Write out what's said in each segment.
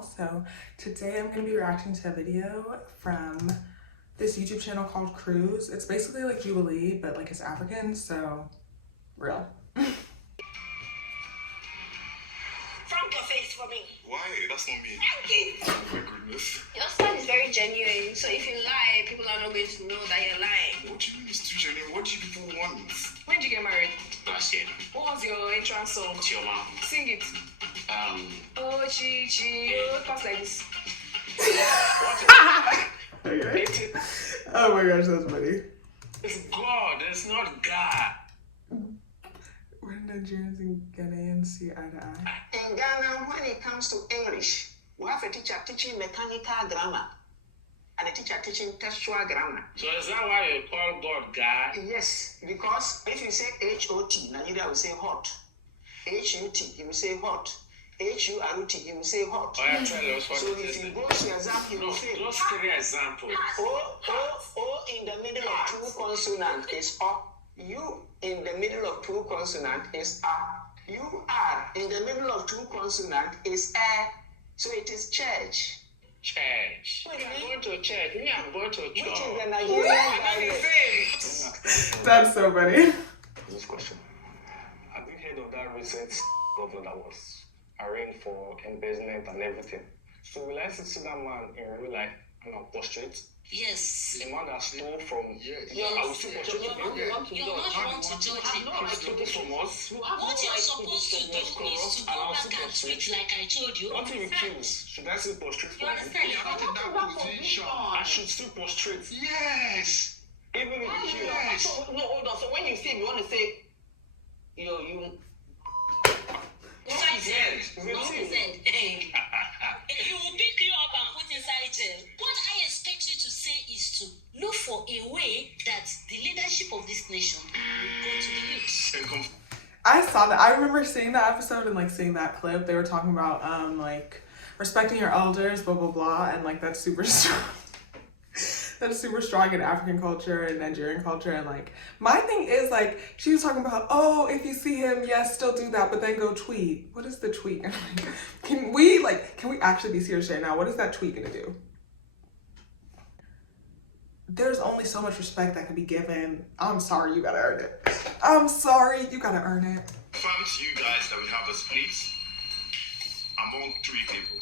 channel. So today I'm going to be reacting to a video from this YouTube channel called Cruise. It's basically like Jubilee, but like it's African, so real. Frank your face for me. Why? That's not me. Frank it. Oh my goodness. Your style is very genuine, so if you lie, people are not going to know that you're lying. What do you mean it's too genuine? What do you people want? When did you get married? Last year. What was your entrance song? What's your mom? Sing it. Oh, chi, oh, pass like this. Okay. Oh my gosh, that's funny. It's God, it's not God. When Nigerians and Ghanaians see eye to eye. In Ghana, when it comes to English, we have a teacher teaching mechanical grammar and a teacher teaching textual grammar. So is that why you call God God? Yes, because if you say H-O-T, Nigeria will say hot. H-U-T, he will say hot. H-U-R-U-T, he will say hot. Oh, yeah, tell us what So it if is. you go to exam, he will No, say just give me an example. O in the middle of two consonants is O. U in the middle of two consonants is A. U-R in the middle of two consonants is A. So it is church. Church. I'm going to church. Me, I'm going to Which is church. the Nigerian dialect. That's so funny. This question. Have you heard of that recent governor that was arraigned for embezzlement and everything? So will I see that man in real life and prostrate? Yes. A man that stole from I will still prostrate to him. You're not one to judge him. No, I took it from us. What you're supposed to do is to go back and switch like I told you. Until he kills, should I still prostrate for You him? understand? You're not in that position. I should still prostrate. Yes. Even if he kills. Yes. So, no, hold on. So when you say, you want to say, you. Nonsense. He will pick you up and put inside jail. What I expect you to say is to look for a way that the leadership of this nation will go to the youth. I saw that. I remember seeing that episode and like seeing that clip. They were talking about like respecting your elders, blah blah blah, and like that's super strong. That's super strong in African culture and Nigerian culture. And like my thing is like she was talking about, oh, if you see him, yes, still do that, but then go tweet. What is the tweet? And like, can we actually be serious right now? What is that tweet gonna do? There's only so much respect that can be given. I'm sorry, you gotta earn it. I'm sorry, you gotta earn it. Confirm to you guys that we have a split among 3 people.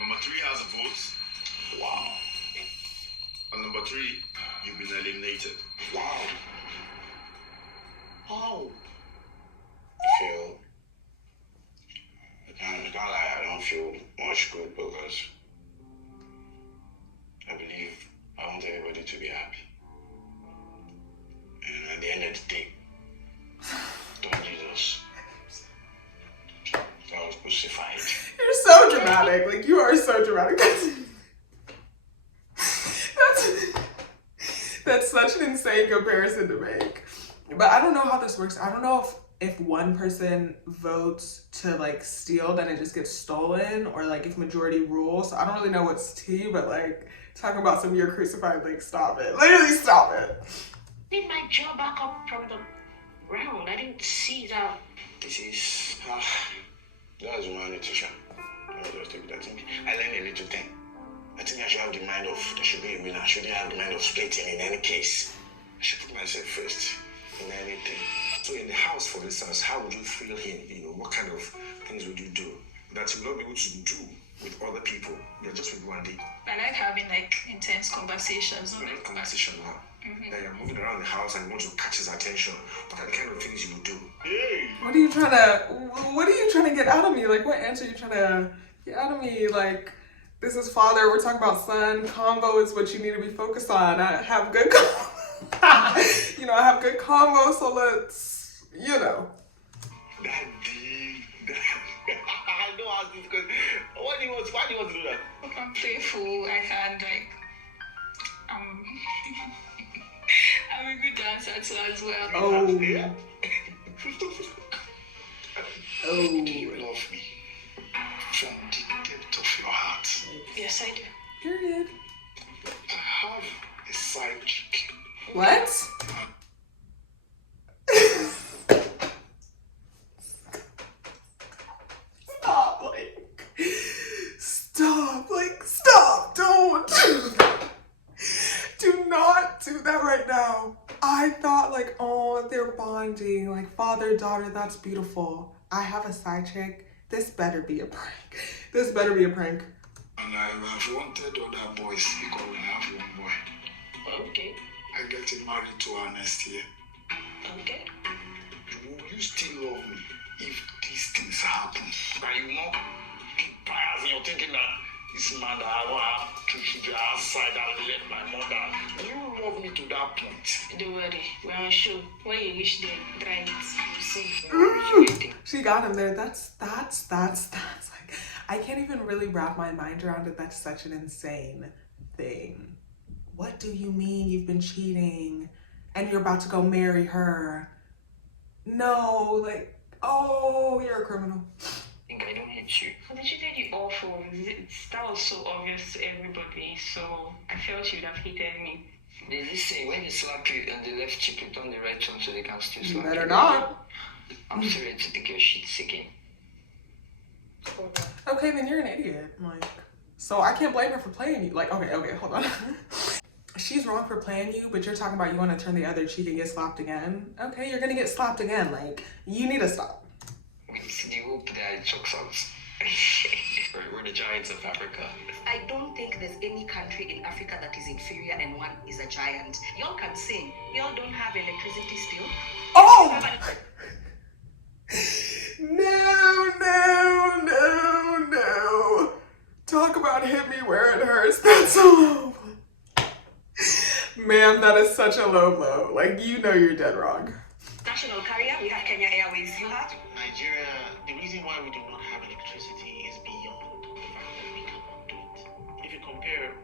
Number 3 has a vote. Wow. And number 3, you've been eliminated. Wow. Oh. I feel. I can't lie, I don't feel much good because I believe I want everybody to be happy. And at the end of the day, don't Jesus. I was crucified. You're so dramatic. Like you are so dramatic. That's such an insane comparison to make. But I don't know how this works. I don't know if one person votes to like steal, then it just gets stolen, or like if majority rules. So I don't really know what's tea, but like talking about some you're crucified, like stop it. Literally stop it. Did my jaw back up from the ground? I didn't see that. This is that's malnutrition. I think I learned a little thing. I think I should have the mind of there should be a winner. I shouldn't have the mind of splitting in any case. I should put myself first in anything. So in the house, for instance, how would you feel here? You know, what kind of things would you do that you will not be able to do with other people? You're just with one day. I like having like intense conversations. So like conversation now. That you're moving around the house and you want to catch his attention. What are the kind of things you would do? Hey! What are you trying to get out of me? Like what answer are you trying to get out of me? Like this is father, we're talking about son. Convo is what you need to be focused on. I have good I have good convo, so let's, Daddy. I know how this goes. Why do you want to do that? I'm playful. I can like I'm a good dancer too as well. Oh. Yeah. Oh. Do you love me from the depth of your heart? Yes, I do. Period. I have a side chick. What? oh, they're bonding, like father, daughter, that's beautiful. I have a side chick. This better be a prank. This better be a prank. And I have wanted other boys because we have one boy. Okay. I get married to her next year. Okay. Will you still love me if these things happen? Are you more biased and you're thinking that this man that I want to be outside and let my mother? Do you love me to that point? Don't worry, we're on show. When you reach there, try it. You see. She got him there. That's like, I can't even really wrap my mind around it. That's such an insane thing. What do you mean you've been cheating and you're about to go marry her? No, like, oh, you're a criminal. I think I don't hate you. But she did you awful. That was so obvious to everybody, so I felt she would have hated me. They just say when they slap you on the left cheek, you turn the right one so they can still slap you. Better not. I'm still ready to take your shit again. Okay, then you're an idiot. Like, so I can't blame her for playing you. Like, okay, hold on. She's wrong for playing you, but you're talking about you want to turn the other cheek and get slapped again. Okay, you're gonna get slapped again. Like, you need to stop. It's the hope that it chokes out. We're the giants of Africa. I don't think there's any country in Africa that is inferior and one is a giant. Y'all can sing. Y'all don't have electricity still. Oh! No. Talk about hit me where it hurts. That's so low. Ma'am, that is such a low blow. Like, you know you're dead wrong. National carrier, we have Kenya Airways. You have? Nigeria, the reason why we do not have electricity is beyond the fact that we cannot do it. If you compare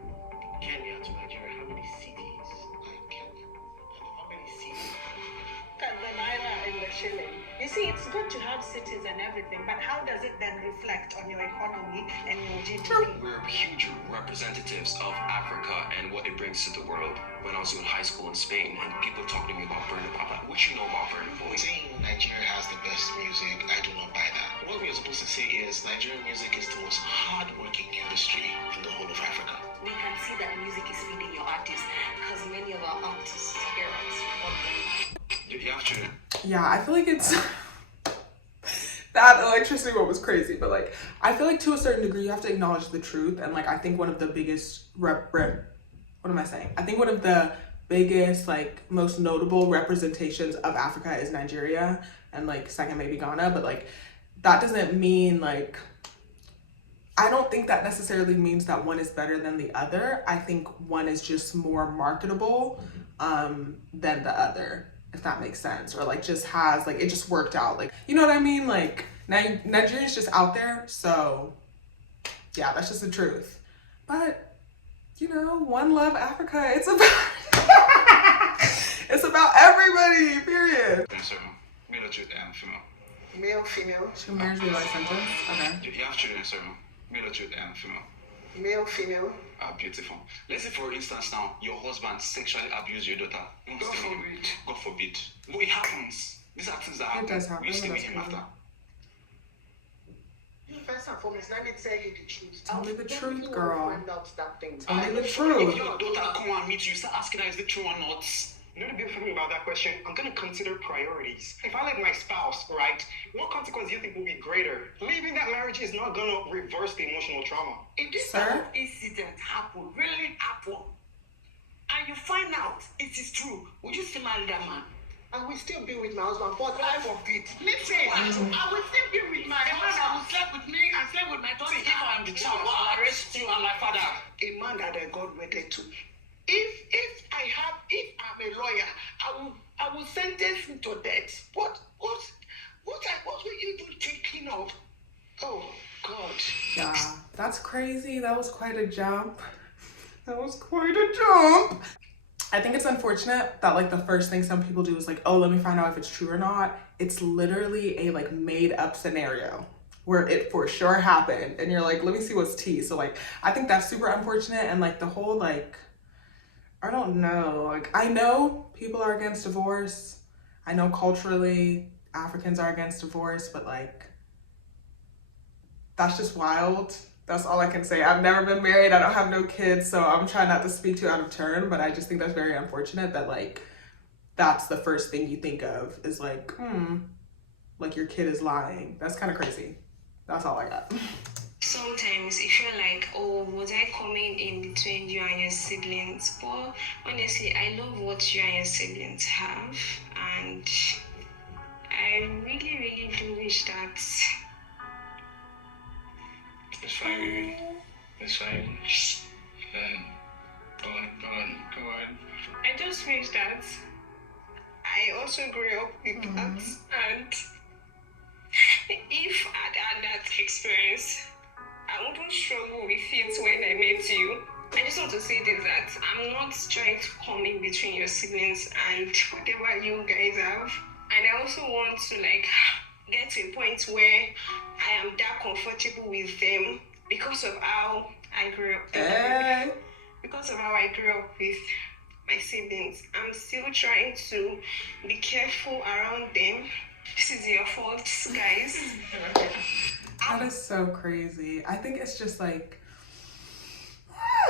Kenya to Nigeria, how many cities are in Kenya? And how many cities? The naira and the shilling. You see, it's good to have cities and everything, but how does it then reflect on your economy and your GDP? We're huge representatives of Africa and what it brings to the world. When I was in high school in Spain, and people talk to me about Burna Boy, what you know about Burna Boy? Saying Nigeria has the best music, I do not buy that. What we are supposed to say is Nigerian music is the most hard-working industry in the whole of Africa. We can see that music is feeding your artists because many of our artists hear us from them. You have to. Yeah, I feel like it's that electricity one was crazy, but like I feel like to a certain degree you have to acknowledge the truth, and like I think one of the biggest I think one of the biggest, like most notable representations of Africa is Nigeria, and like second maybe Ghana, but like that doesn't mean like, I don't think that necessarily means that one is better than the other. I think one is just more marketable than the other, if that makes sense, or like just has like, it just worked out, like, you know what I mean? Like Nigeria's just out there, so yeah, that's just the truth. But you know, one love Africa, it's about it's about everybody, period. Yes, sir. Male or female? Male, female. She marries me like sentence. Okay. You have children, sir. Male or female? Male, female. Beautiful. Let's say, for instance, now your husband sexually abused your daughter. God forbid. God forbid. But it happens. These are things that happen. It does happen. We stay with That's him crazy. after. First and foremost, let me tell you the truth. Tell me the truth, You will girl. find out that thing. Tell me the If truth. your daughter come and meet you, start asking her, is it true or not? You know the beautiful thing about that question? I'm going to consider priorities. If I let my spouse, right, what consequence do you think will be greater? Leaving that marriage is not going to reverse the emotional trauma. If this Sir? type of incident happen, really happen, and you find out it is true, would you still marry that man? I will still be with my husband, but God forbid. Listen, I will still be with my husband who slept with me and slept with my daughter. If I am the child, I'll arrest you and my father. a man that God wedded to. If I'm a lawyer, I will sentence him to death. What were you even thinking of? Oh God. Yeah, that's crazy. That was quite a jump. That was quite a jump. I think it's unfortunate that like the first thing some people do is like, oh, let me find out if it's true or not. It's literally a like made up scenario where it for sure happened, and you're like, let me see what's tea. So like, I think that's super unfortunate, and like the whole like, I don't know, like I know people are against divorce. I know culturally Africans are against divorce, but like, that's just wild. That's all I can say. I've never been married. I don't have no kids, so I'm trying not to speak too out of turn, but I just think that's very unfortunate that like that's the first thing you think of is like your kid is lying. That's kind of crazy. That's all I got. Sometimes you feel like, oh, was I coming in between you and your siblings? But honestly, I love what you and your siblings have, and I really, really do wish that. It's fine, baby. It's fine. Go on. I just wish that I also grew up with that, and if I'd had that experience, I wouldn't struggle with it when I met you. I just want to say this, that I'm not trying to come in between your siblings and whatever you guys have. And I also want to get to a point where I am that comfortable with them because of how I grew up. Because of how I grew up with my siblings. I'm still trying to be careful around them. This is your fault, guys. That is so crazy. I think it's just like,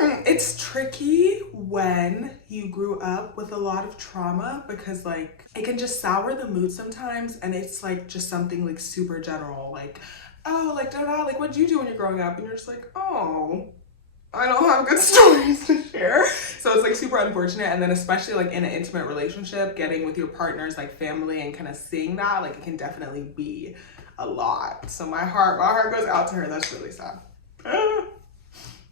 it's tricky when you grew up with a lot of trauma because like it can just sour the mood sometimes, and it's like just something like super general, like, oh, like da-da, like what'd you do when you're growing up? And you're just like, oh, I don't have good stories to share. So it's like super unfortunate. And then especially like in an intimate relationship, getting with your partner's like family and kind of seeing that, like it can definitely be a lot. So my heart goes out to her. That's really sad.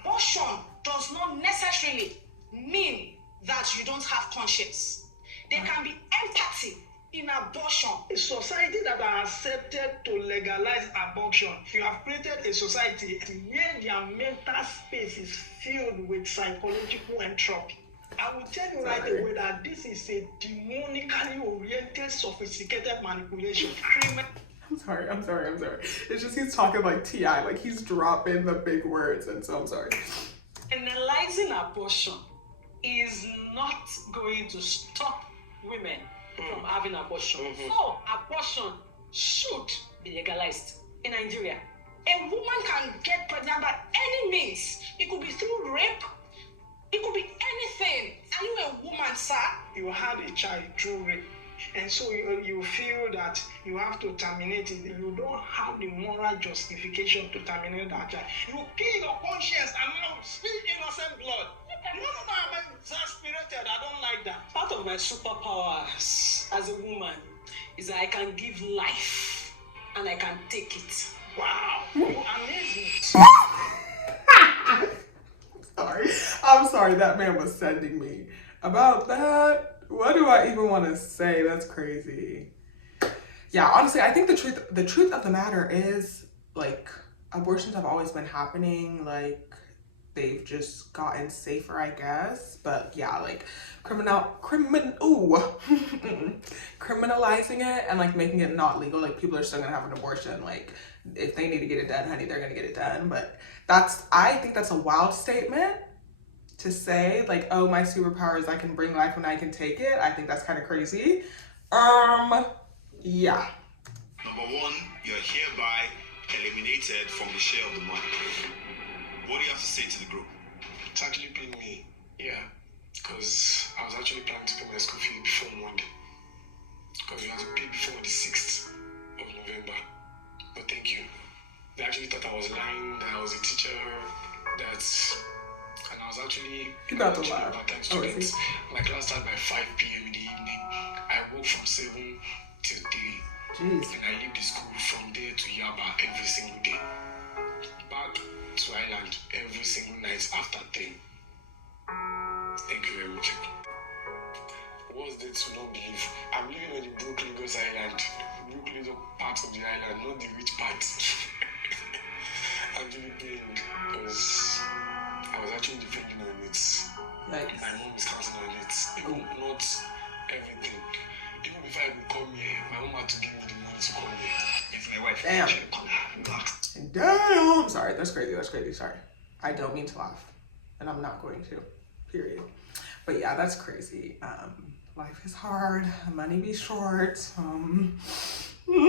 Abortion does not necessarily mean that you don't have conscience. There can be empathy in abortion. A society that are accepted to legalize abortion, you have created a society where their mental space is filled with psychological entropy. I will tell you right away that this is a demonically oriented, sophisticated manipulation. I'm sorry. It's just he's talking like T.I., like he's dropping the big words, and so I'm sorry. Penalizing abortion is not going to stop women from having abortion. So abortion should be legalized in Nigeria. A woman can get pregnant by any means. It could be through rape. It could be anything. Are you a woman, sir? You had a child through rape, and so you feel that you have to terminate it. You don't have the moral justification to terminate that child. You kill your conscience and now spill innocent blood. No, I'm exasperated. I don't like that. Part of my superpowers as a woman is that I can give life and I can take it. Wow, you amaze me. I'm sorry, that man was sending me about that. What do I even want to say? That's crazy. Yeah, honestly, I think the truth of the matter is, like, abortions have always been happening. Like, they've just gotten safer, I guess. But yeah, like criminalizing it and like making it not legal. Like, people are still gonna have an abortion. Like, if they need to get it done, honey, they're gonna get it done. But I think that's a wild statement to say, like, oh, my superpower is I can bring life when I can take it. I think that's kind of crazy. Yeah. Number one, you're hereby eliminated from the share of the money. What do you have to say to the group? It's actually been me, yeah. Because I was actually planning to pay my school fee before Monday. Because we had to pay before the 6th of November. But thank you. They actually thought I was lying, that I was a teacher, and I was actually about students. My class started by 5 p.m. in the evening. I work from 7 till 3. Jeez. And I leave the school from there to Yaba every single day. Back to Island every single night after 10. Thank you very much. What's there to not believe? I'm living on the Brooklyn Lagos Island. Brooklyn is a part of the island, not the rich part. I'm really pained because I was actually depending on it. Like, my mom is counting on it. Even not everything. Even before I would come here, my mom had to give me the money to come here. If my wife should come here, damn. Sorry, that's crazy. Sorry. I don't mean to laugh. And I'm not going to. Period. But yeah, that's crazy. Life is hard. Money be short. If my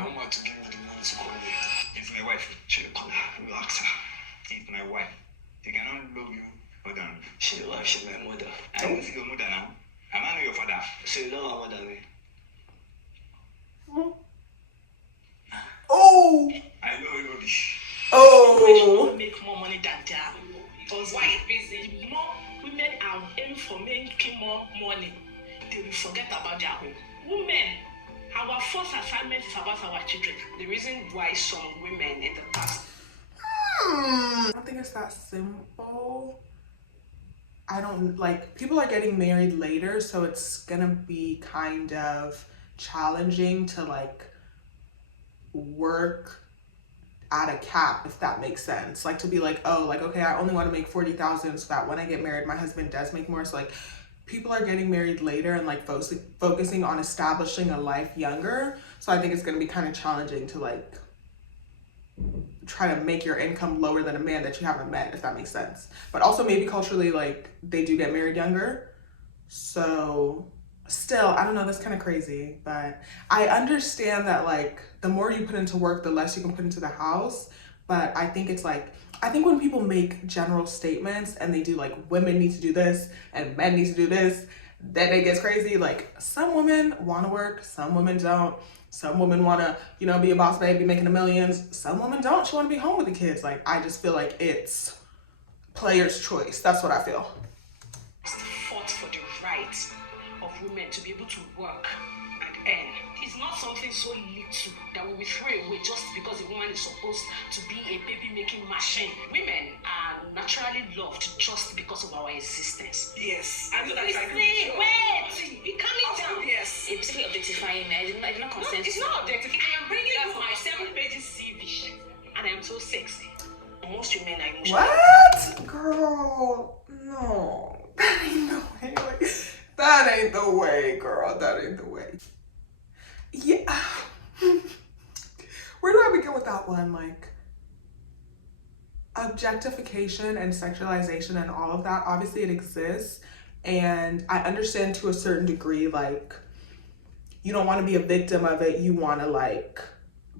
mom had to give me the money to come here. If my wife should come here, relax her. If my wife, they cannot love you more than she loves my mother. I don't see your mother now. Am I know your father? So you know how than me. Oh! I know you know this. Oh! Make more money than that. Because why? The more women are aiming for making more money, they will forget about their home. Women, our first assignment is about our children. The reason why some women in the past I don't think it's that simple. I don't like, people are getting married later, so it's gonna be kind of challenging to like work at a cap, if that makes sense. Like to be like, oh, like, okay, I only want to make 40,000 so that when I get married, my husband does make more. So like people are getting married later and like focusing on establishing a life younger. So I think it's going to be kind of challenging to like try to make your income lower than a man that you haven't met, if that makes sense. But also maybe culturally, like they do get married younger. So still, I don't know, that's kind of crazy, but I understand that like the more you put into work, the less you can put into the house. But I think it's like, I think when people make general statements and they do like women need to do this and men need to do this, then it gets crazy. Like some women want to work, some women don't. Some women want to, you know, be a boss baby, making the millions. Some women don't. She want to be home with the kids. Like, I just feel like it's player's choice. That's what I feel. fought for the right of women to be able to work and earn. It's not something so little that we will throw away just because a woman is supposed to be a baby-making machine. Women are naturally loved just because of our existence. Yes. And wait, be calming down. Yes. It's basically objectifying me. I did not No, consent. it's not objective. I am bringing you my 7-page CV, and I am so sexy. Most women are emotional. What? Girl, no. That ain't the way. Like, that ain't the way, girl. That ain't the way. Yeah. Where do I begin with that one? Like, objectification and sexualization and all of that, obviously it exists. And I understand to a certain degree, like, you don't want to be a victim of it. You want to, like,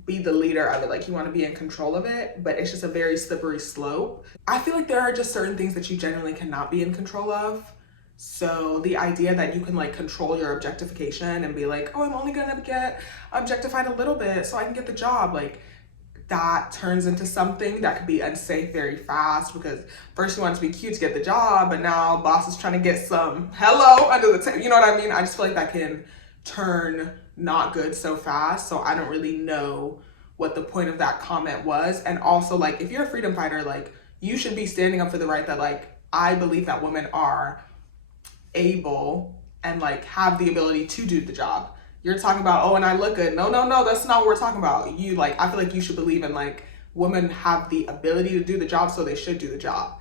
be the leader of it. Like, you want to be in control of it. But it's just a very slippery slope. I feel like there are just certain things that you genuinely cannot be in control of. So the idea that you can like control your objectification and be like, oh, I'm only gonna get objectified a little bit so I can get the job, like that turns into something that could be unsafe very fast, because first you want to be cute to get the job, but now boss is trying to get some hello under the table. You know what I mean? I just feel like that can turn not good so fast. So I don't really know what the point of that comment was. And also, like, if you're a freedom fighter, like, you should be standing up for the right that, like, I believe that women are able and like have the ability to do the job. You're talking about, oh, and I look good. No, that's not what we're talking about. You like, I feel like you should believe in like women have the ability to do the job, so they should do the job.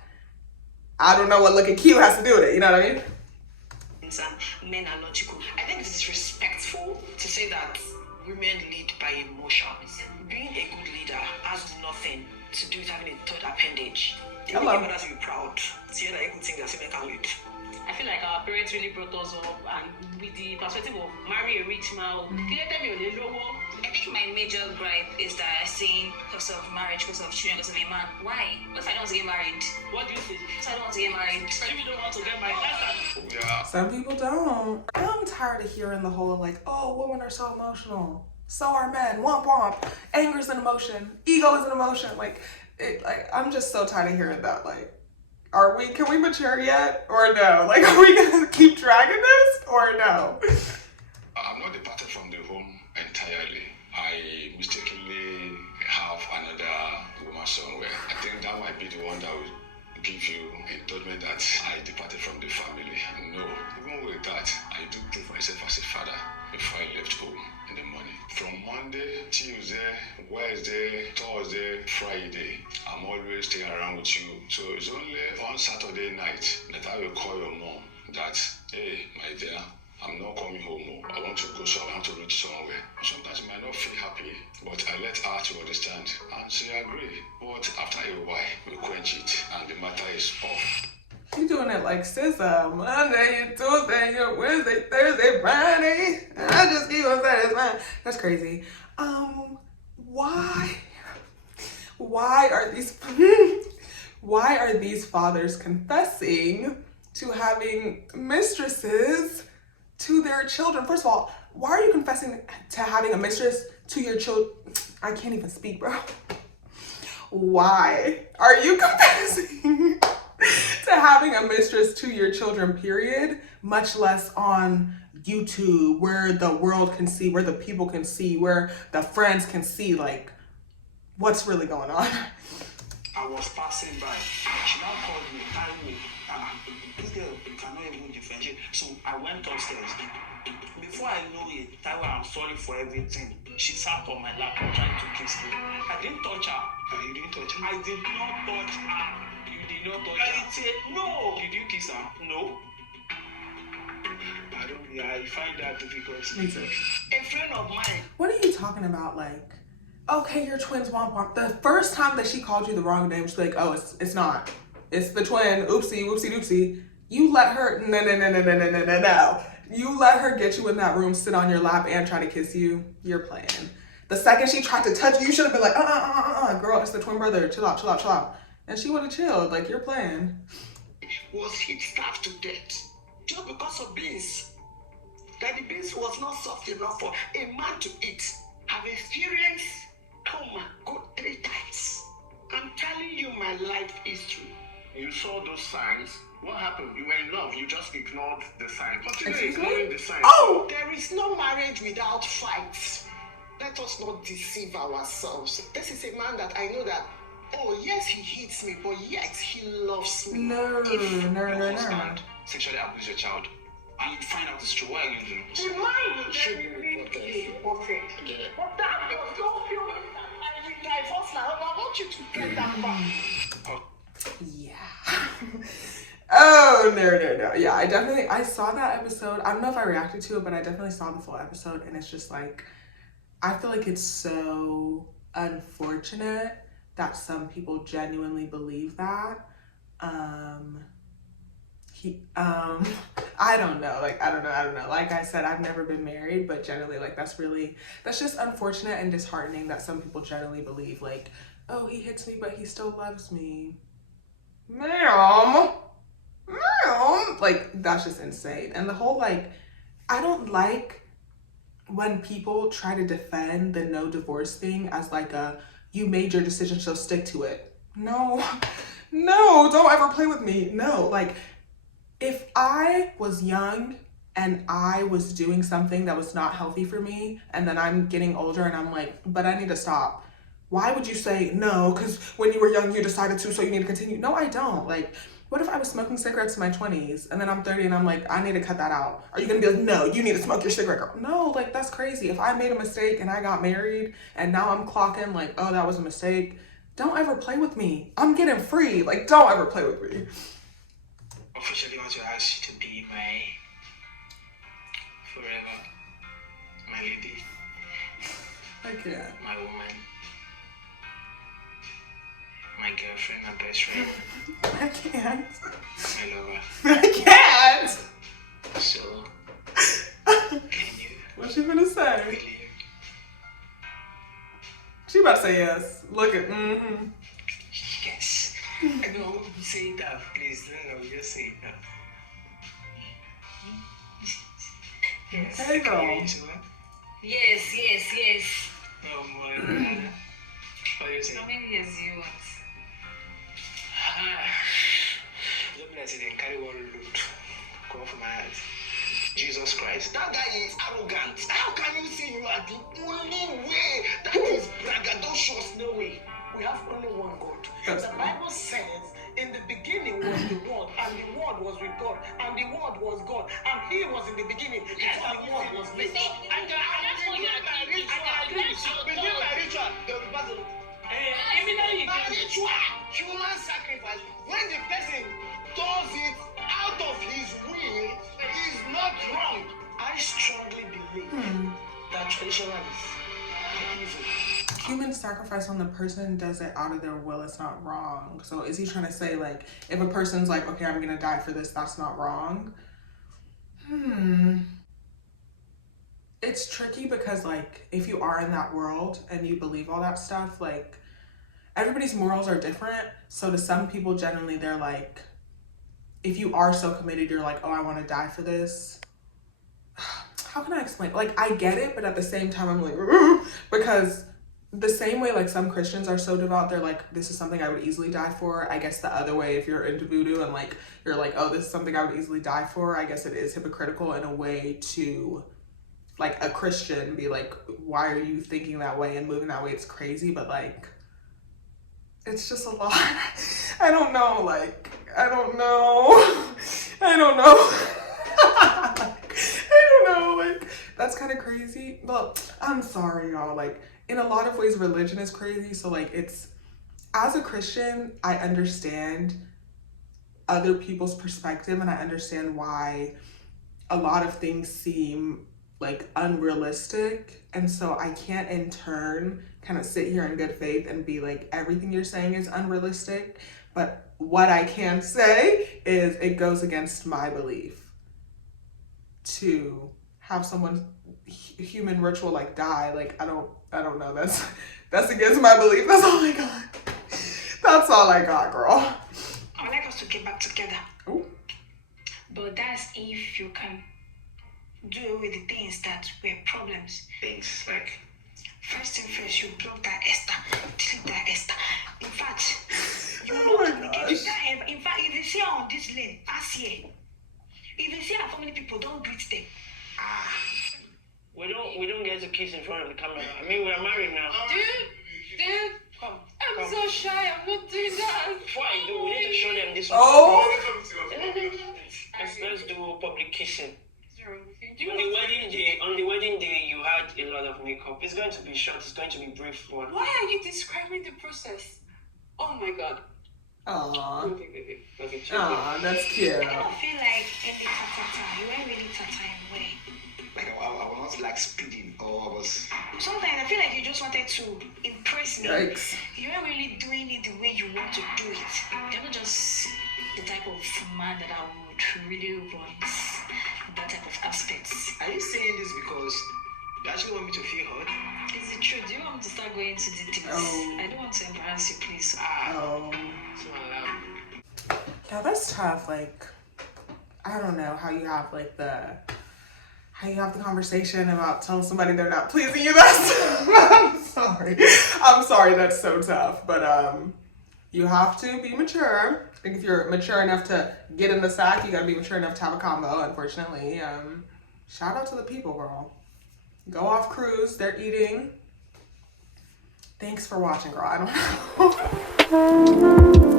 I don't know what looking cute has to do with it, you know what I mean? Men are logical. I think it's disrespectful to say that women lead by emotion. Being a good leader has nothing to do with having a third appendage. Hello. They to be proud. See that you could think that women can lead. I feel like our parents really brought us up, and with the perspective of marry a rich man, I think my major gripe is that saying because of marriage, because of children, because of a man. Why? What if I don't want to get married? What do you think? So I don't want to get married. If you don't want to get married, that's Yeah. Some people don't. I'm tired of hearing the whole like, oh, women are so emotional. So are men. Womp womp. Anger is an emotion. Ego is an emotion. Like, I'm just so tired of hearing that. Like, can we mature yet or no? Like, are we gonna keep dragging this or no? I'm not departed from the home entirely. I mistakenly have another woman somewhere. I think that might be the one that will give you encouragement that I departed from the family. No, even with that, I do prove myself as a father before I left home in the morning. From Monday, Tuesday, Wednesday, Thursday, Friday, I'm always staying around with you. So it's only on Saturday night that I will call your mom that, hey, my dear, I'm not coming home. I want to go somewhere. I want to reach somewhere. Sometimes you might not feel happy, but I let her to understand, and she agree. But after a while, we quench it, and the matter is off. You doing it like SZA. Monday, Tuesday, Wednesday, Thursday, Friday. I just keep on satisfied. That's crazy. Why are these fathers confessing to having mistresses to their children. First of all, why are you confessing to having a mistress to your children? I can't even speak, bro. Why are you confessing to having a mistress to your children, period? Much less on YouTube, where the world can see, where the people can see, where the friends can see, like, what's really going on. I was passing by. She now called me, Taiwo. This girl cannot even differentiate. So I went upstairs. Before I know it, Taiwo, I'm sorry for everything. She sat on my lap trying to kiss me. I didn't touch her. You didn't touch her? I did not touch her. You did not touch her? I said no. Did you kiss her? No. I find that difficult. Me too. A friend of mine. What are you talking about? Like, okay, your twins womp womp. The first time that she called you the wrong name, she's like, oh, it's not. It's the twin. Oopsie, whoopsie doopsie. You let her, no. You let her get you in that room, sit on your lap, and try to kiss you. You're playing. The second she tried to touch you, you should have been like, girl, it's the twin brother. Chill out. And she would have chilled. Like, you're playing. Was hit stabbed to death just because of beans. That the beans was not soft enough for a man to eat. I've experienced coma good 3 times. I'm telling you my life history. You saw those signs. What happened? You were in love. You just ignored the signs. Continue Excuse me? ignoring the signs. Oh! There is no marriage without fights. Let us not deceive ourselves. This is a man that I know that, oh yes, he hits me, but yet he loves me. No. Sexually abuse your child, and you find out it's true. What are you going to do? The man will genuinely be a hypocrite. But that does not feel that I will divorce my husband. I want you to get that back. Yeah. Oh, no. Yeah, I saw that episode. I don't know if I reacted to it, but I definitely saw the full episode, and it's just like, I feel like it's so unfortunate that some people genuinely believe that. I don't know. Like, I don't know. Like I said, I've never been married, but generally, like, that's just unfortunate and disheartening that some people generally believe, like, oh, he hits me, but he still loves me. Ma'am. Like, that's just insane. And the whole, like, I don't like when people try to defend the no divorce thing as like you made your decision, so stick to it. No, don't ever play with me. No, like, if I was young and I was doing something that was not healthy for me, and then I'm getting older and I'm like, but I need to stop. Why would you say no? Because when you were young, you decided to, so you need to continue. No, I don't. Like, what if I was smoking cigarettes in my 20s and then I'm 30 and I'm like, I need to cut that out? Are you gonna be like, no, you need to smoke your cigarette, girl? No, like, that's crazy. If I made a mistake and I got married and now I'm clocking like, oh, that was a mistake, don't ever play with me. I'm getting free. Like, don't ever play with me. Officially want to ask you to be my forever, my lady, I can't. my woman, my girlfriend, my best friend, I can't. my lover. I can't. So, can you What's she gonna say? believe? She about to say yes. Look at, Yes. No, say it out, please. No, just say it out. Yes. Hey, girl. Can you use one? Yes. No more. What do you say? How many years do you want? Let me say they carry one load. Come from my heart. Jesus Christ. That guy is arrogant. How can you say you are the only way? That is braggadocious. No way. We have only one God. The Bible says, in the beginning was the Word, and the Word was with God, and the Word was God, and He was in the beginning. Before the Word was made. I can agree with my ritual. The ritual. My ritual, human sacrifice. When the person does it out of his will, is not wrong. I strongly believe that traditional is evil. human sacrifice when the person does it out of their will is not wrong. So is he trying to say, like, if a person's like, okay, I'm gonna die for this, that's not wrong? It's tricky because, like, if you are in that world and you believe all that stuff, like, everybody's morals are different. So to some people, generally, they're like, if you are so committed, you're like, oh, I want to die for this. how can I explain? Like, I get it, but at the same time, I'm like, because the same way, like, some Christians are so devout, they're like, this is something I would easily die for. I guess the other way, if you're into voodoo and, like, you're like, oh, this is something I would easily die for, I guess it is hypocritical in a way to, like, a Christian be like, why are you thinking that way and moving that way? It's crazy, but, like, it's just a lot. I don't know, like, I don't know. I don't know. I don't know, like, that's kind of crazy. But I'm sorry, y'all. Like, in a lot of ways, religion is crazy. So, like, it's, as a Christian, I understand other people's perspective, and I understand why a lot of things seem, like, unrealistic. And so I can't, in turn, kind of sit here in good faith and be like, everything you're saying is unrealistic. But what I can say is it goes against my belief to have someone human ritual like die. Like, I don't know, that's against my belief. That's all I got. That's all I got, girl. I would like us to get back together. Ooh. But that's if you can do away with the things that were problems. Things like, First thing first, you block that Esther, delete that Esther. In fact, you Oh will my not communicate with gosh. that ever. In fact, if you see her on this lane, pass here. If you see her family people, don't greet them. we don't get to kiss in front of the camera. I mean, we're married now. Dude, Come. I'm so shy. I'm not doing that. Before I do, we need to show them this one. Oh. Let's do public kissing. You On the wedding day, you had a lot of makeup. It's going to be short. It's going to be brief. But Why are you describing the process? Oh my god. Aw. okay, Aw, that's cute. I kind of feel like in the ta-ta-ta, you weren't really ta-ta in a way. Like I was not like speeding, or I was. Sometimes I feel like you just wanted to impress me. Yikes. You weren't really doing it the way you want to do it. You're not just the type of man that I would really want that type of aspects. Are you saying this because you actually want me to feel hurt? Is it true? Do you want me to start going into details? Oh. I don't want to embarrass you, please. Oh. So loud. Yeah, that's tough. Like, I don't know how you have how you have the conversation about telling somebody they're not pleasing you. I'm sorry. That's so tough. But you have to be mature. I think if you're mature enough to get in the sack, you gotta be mature enough to have a combo. Unfortunately, shout out to the people, girl. Go off cruise. They're eating. Thanks for watching, girl. I don't know.